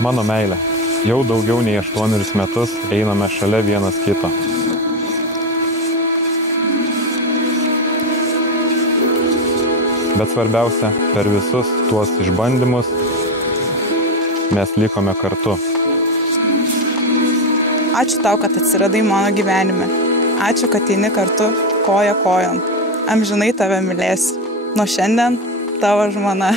Mano meilė, jau daugiau nei 8 metus einame šalia vienas kito. Bet svarbiausia, per visus tuos išbandymus mes likome kartu. Ačiū tau, kad atsiradai mano gyvenime. Ačiū, kad eini kartu koja kojon. Amžinai tave mylėsiu. Nuo šiandien tavo žmona.